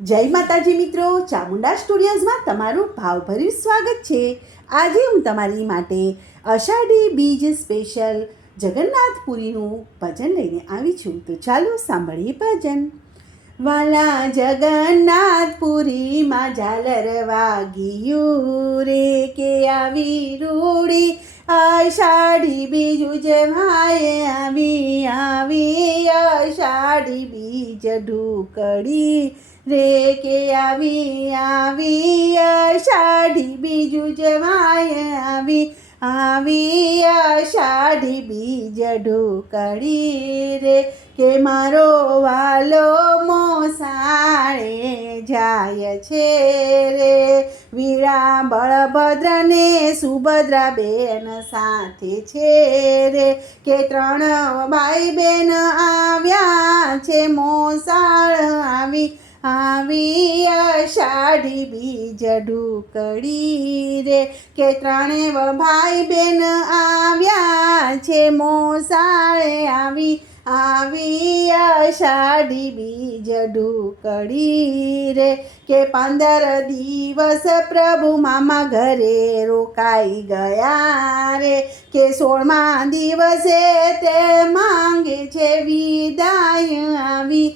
જય માતાજી મિત્રો, ચામુંડા સ્ટુડિયોઝમાં તમારું ભાવભર્યું સ્વાગત છે। આજે હું તમારી માટે અષાઢી બીજ સ્પેશિયલ જગન્નાથપુરીનું ભજન લઈને આવી છું। તો ચાલો સાંભળીએ ભજન। વાલા જગન્નાથપુરીમાં ઝાલર વાગ્યું રે, કે આવી રૂડી અષાઢી બીજ ઉજવાય આવી અષાઢી બીજ ઢુકડી રે, કે આવી અષાઢી બીજ ઉજવાય આવી અષાઢી બીજ ઢુકડી રે, કે મારો વાલો મોસાળે જાય છે રે। વીરા બળભદ્ર ને સુભદ્રા બેન સાથે છે રે, કે ત્રણ ભાઈ બેન આવ્યા છે મોસાળ આવી અષાઢી બીજ ઢુકડી રે, કે ત્રણે ભાઈ બેન આવ્યા છે મોસાળે આવી અષાઢી બીજ ઢુકડી રે, કે 15 દિવસ પ્રભુ મામા ઘરે રોકાઈ ગયા રે, કે 16મા દિવસે તે માંગે છે વિદાય આવી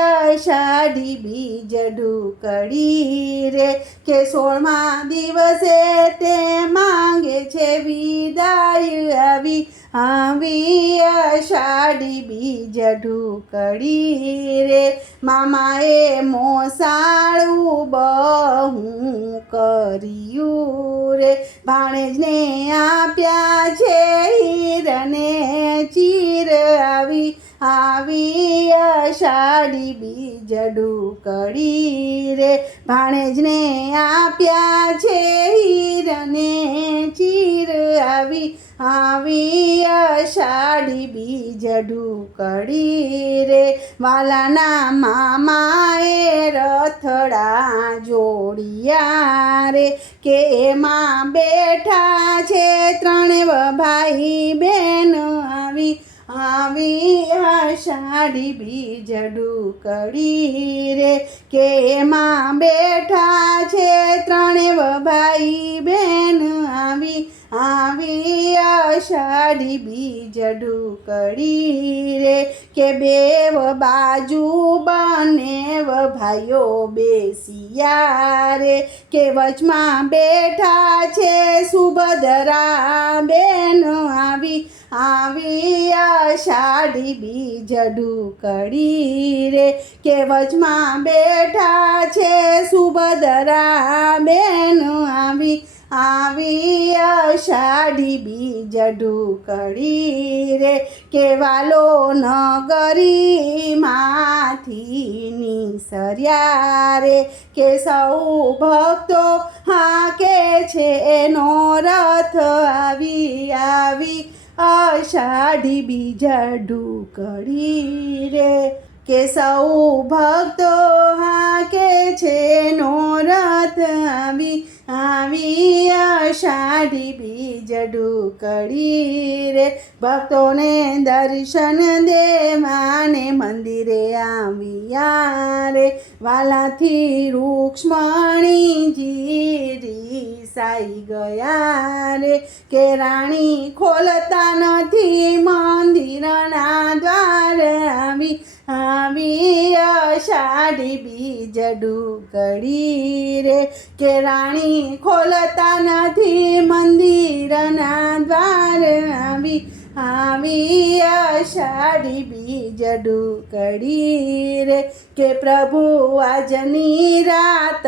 અષાઢી બીજ ઢુકડી રે, કે 16મા દિવસે તે માંગે છે વિદાય આવી અષાઢી બીજ ઢુકડી રે। મામાએ મોસાળું બહુ કર્યું રે, ભાણેજને આપ્યા છે હીરને ચીર આવી અષાઢી બીજ ઢુકડી રે, ભાણેજને આપ્યા છે હીરને ચીર આવી અષાઢી બીજ ઢુકડી રે। વાલાના મામાએ રથડા જોડિયા રે, કે એમાં બેઠા છે ત્રણે ભાઈ બેન આવી અષાઢી બીજ ઢુકડી રે, કે એમાં બેઠા છે ત્રણે ભાઈ બેન આવી અષાઢી બીજ ઢુકડી રે, કે બેવ બાજુ બંનેવ ભાઈઓ બેસિયા રે, કે વચમાં બેઠા છે સુભદ્રા બેન આવી અષાઢી બીજ ઢુકડી રે, કે વચમાં બેઠા છે સુભદ્રા બેન આવી અષાઢી બીજ ઢુકડી રે, કે વાલો નગરીમાંથી નિસર્યા રે, કે સૌ ભક્તો હાકે છે એનો રથ આવી અષાઢી બીજ ઢુકડી રે, કે સૌ ભક્તો હાકે છે નો રથ આવી અષાઢી બીજ ઢુકડી રે। ભક્તોને દર્શન દેવાને મંદિરે આવ્યા રે, વાલાથી રૂક્ષ્મણીજી રીસાઈ ગયા રે, કે રાણી ખોલતા નથી મંદિરના દ્વાર આવી અષાઢી બીજ ઢુકડી રે, કે રાણી ખોલતા નથી મંદિરના દ્વાર આવી અષાઢી બીજ ઢુકડી રે, કે પ્રભુ આજની રાત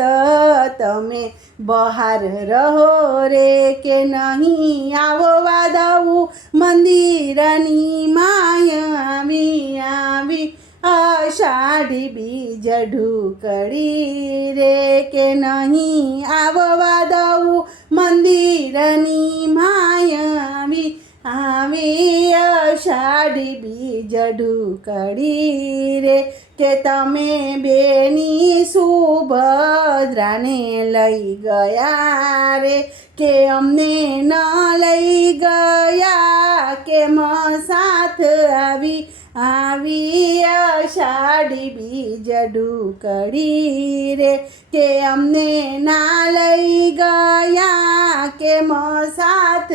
તમે બહાર રહો રે, કે નહીં આવવા દઉં મંદિરની માય આવી અષાઢી બીજ ઢુકડી રે, કે નહીં આવવા દઉં મંદિરની માય આવી અષાઢી બીજ ઢુકડી રે કે તમે બેની સુભદ્રાને લઈ ગયા રે કે અમને ન લઈ ગયા કેમ સાથ આવી અષાઢી બીજ ઢુકડી રે કે અમને ના લઈ ગયા કેમ સાથ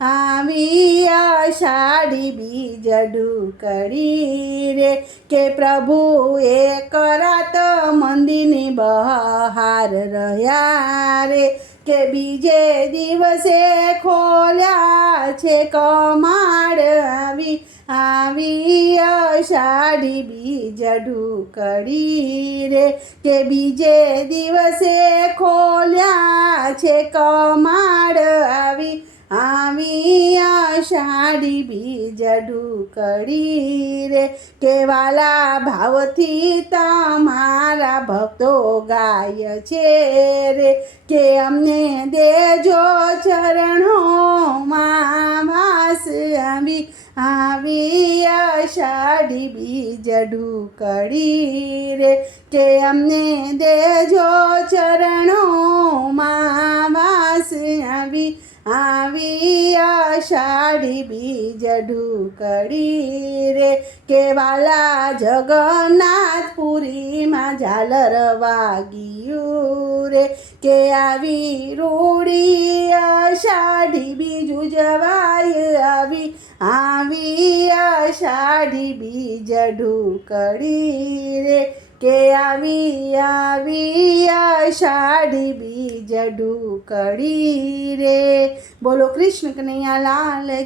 આવી અષાઢી બીજ ઢુકડી રે કે પ્રભુ એક રાત મંદિરની બહાર રહ્યા રે કે બીજે દિવસે ખોલ્યા છે કમાડ આવી અષાઢી બીજ ઢુકડી રે કે બીજે દિવસે ખોલ્યા છે કમાડ આવી અષાઢી બીજ ઢુકડી રે કે વાલા ભાવથી તમારા ભક્તો ગાય છે રે કે અમને દેજો ચરણોમાં વાસ આવી અષાઢી બીજ ઢુકડી રે કે અમને દેજો ચરણોમાં વાસ આવી અષાઢી બીજ ઢુકડી રે કે વાલા જગન્નાથપુરીમાં ઝાલર વાગ્યું રે કે આવી રૂડી અષાઢી બીજ ઉજવાય આવી અષાઢી બીજ ઢુકડી રે કે આવી અષાઢી બીજ ઢુકડી રે. બોલો કૃષ્ણ કનૈયા લાલ.